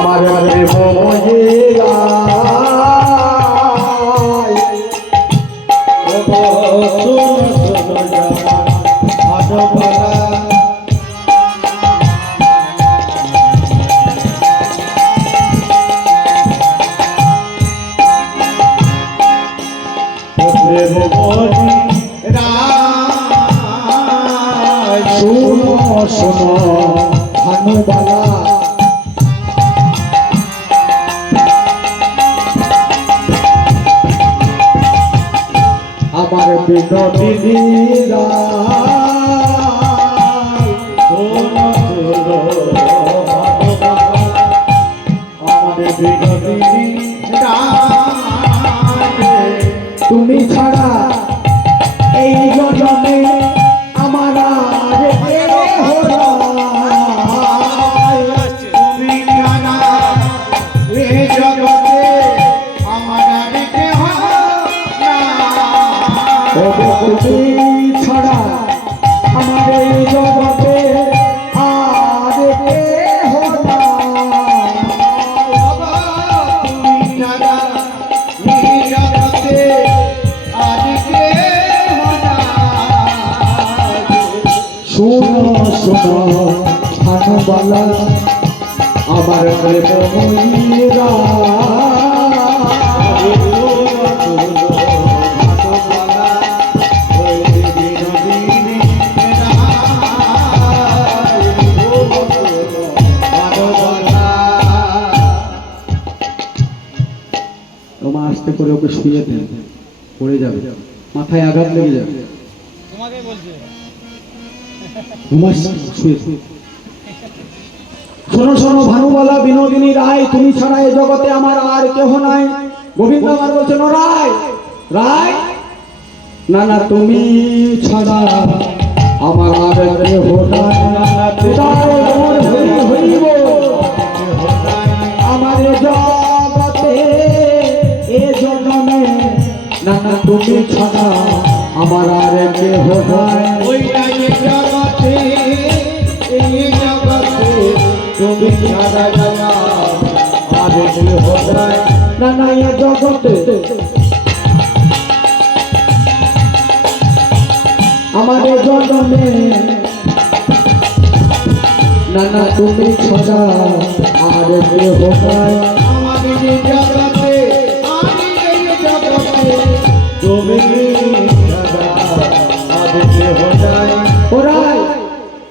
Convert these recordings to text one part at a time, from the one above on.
আমার প্রেম মজিরা শুনো শুনো। আমার ভানুবালা আমার বিনোদিনীরা তুমি ছাড়া শুনো ভানুবালা আমার প্রেম ময়ূরা আস্তে করে ওকে শুয়ে দেন পড়ে যাবে মাথায় আঘাত লেগে যাবে তোমাকে বলছে। শোনো শোনো, ভানুবালা, বিনোদিনী রায়, তুমি ছাড়া জগতে আমার আর কেহ নাই। গোবিন্দ আমার রায় রায়, না না, তুমি ছাড়া আমার আর কেহ নাই। না না, তুমি ছাড়া আমার আর কেহ নাই। আমাদের জন্মে না না তুমি ছড়া আর এই তুমি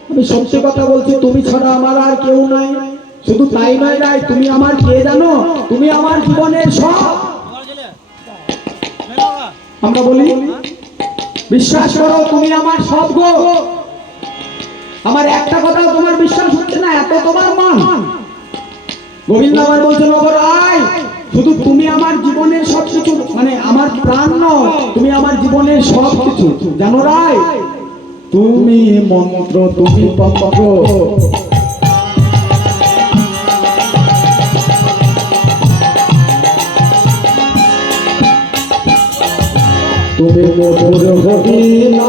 আমি সত্যি কথা বলছি, তুমি ছাড়া আমার আর কেউ নাই। শুধু তাই নয় রাই তুমি আমার কে জানো, তুমি আমার জীবনের সব। আমরা বলি, বিশ্বাস করো, তুমি আমার সব গো। আমার একটা কথা তোমার বিশ্বাস হচ্ছে না, এত তোমার মান। গোবিন্দ আমার বলছেন ওগো রায় শুধু তুমি আমার জীবনের সব কিছু মানে আমার প্রাণ নয় তুমি আমার জীবনের সব কিছু। জানো রায়? তুমি মন্ত্র, তুমি তন্ত্র। তুমি মধুর ঘটিনা